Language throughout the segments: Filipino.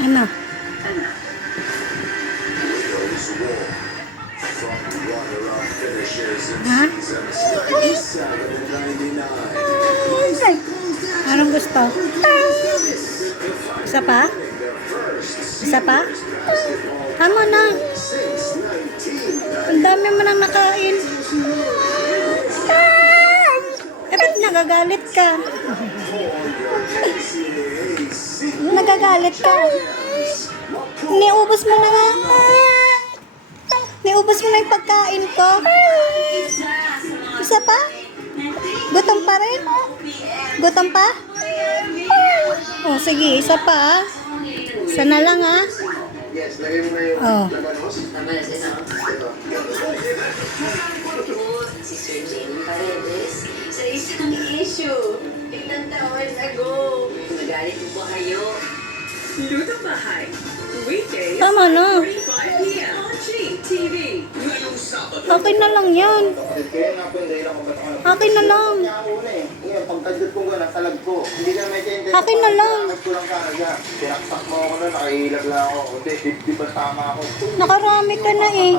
Ano? Ha? Ay, anong gusto? Isa pa? Isa pa? Tama na. Ang dami mo nang nakain. Eh, ba't nagagalit ka? Nagagalit ka? Niubos mo na nga. Niubos mo na yung pagkain ko. Isa pa? Gutom pa rin? Gutom pa? Oh, sige, isa pa. Isa na lang, ha? Oh. Si Sir Jenny Paredes sa isang issue 8 hours ago. Nagalit po ba kayo? Luto Bahay. Weekdays, Tama na. 45 p.m. on GTV. Okay na lang yan. Okay na lang. Okay na lang. Nakarami ka na eh.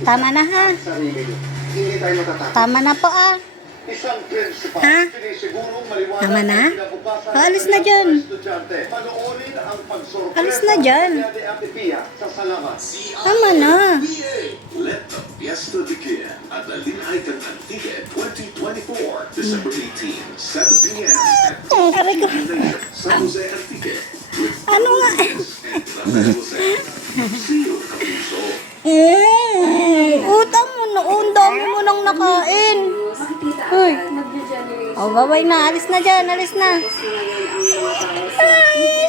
Tama na ha. Tama na po ah. Ha? Tama na? Oh, alis na dyan. Alis na dyan. Tama na. Let the fiesta begin at the Linhaitan Antique 2024, December 18, 7 p.m. at Aray ko. San Jose Antique with Ano nga? See you Kapuso. Utang mo na. Ang dami mo nang nakain. Uy. Oh, babay na. Alis na dyan. Alis na.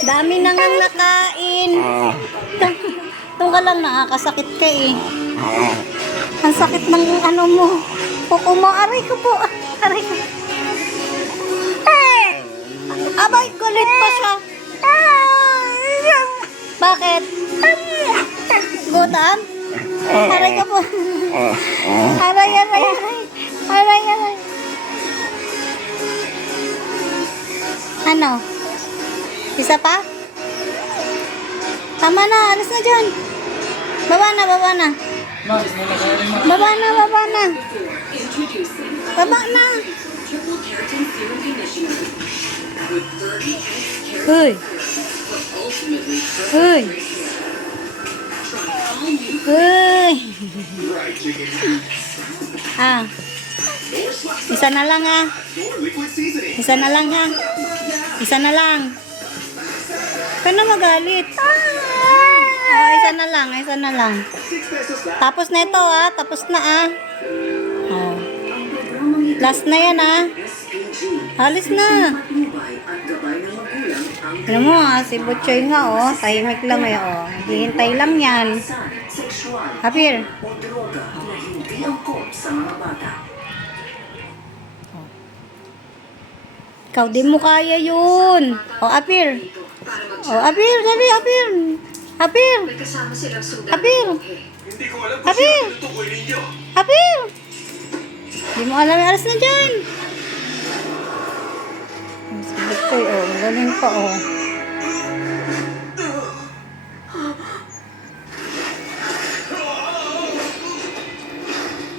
Dami nang nakain. Itong ka lang nakakasakit ka eh. Ang sakit ng ano mo. Kuko mo. Aray ko po. Aray ko. Abay, kulit pa siya. Bakit? Gutom? Aray ka po. Aray, aray, aray. Aray, aray. Ano? Isa pa? Tama na. Alis na dyan. Baba na, baba na. Baba na, baba na. Baba na. Uy. Uy. Uy. Ah. Isa na lang ha. Isa na lang ha. Isa na lang. Ka na magalit. Oh, isa na lang, isa na lang. Tapos na ito ah, tapos na ah. Oh. Last na yan ah. Alis na. Alam mo ah, si Butchoy nga oh, tahimik lang eh oh. Hihintay lang yan. Apir. Ikaw di mo kaya yun. O, Apir. O, Apir, dali, Apir. Apir. Apir. Apir. Apir. Di mo alam, alas na dyan. Sige ko, oh, galing pa, oh.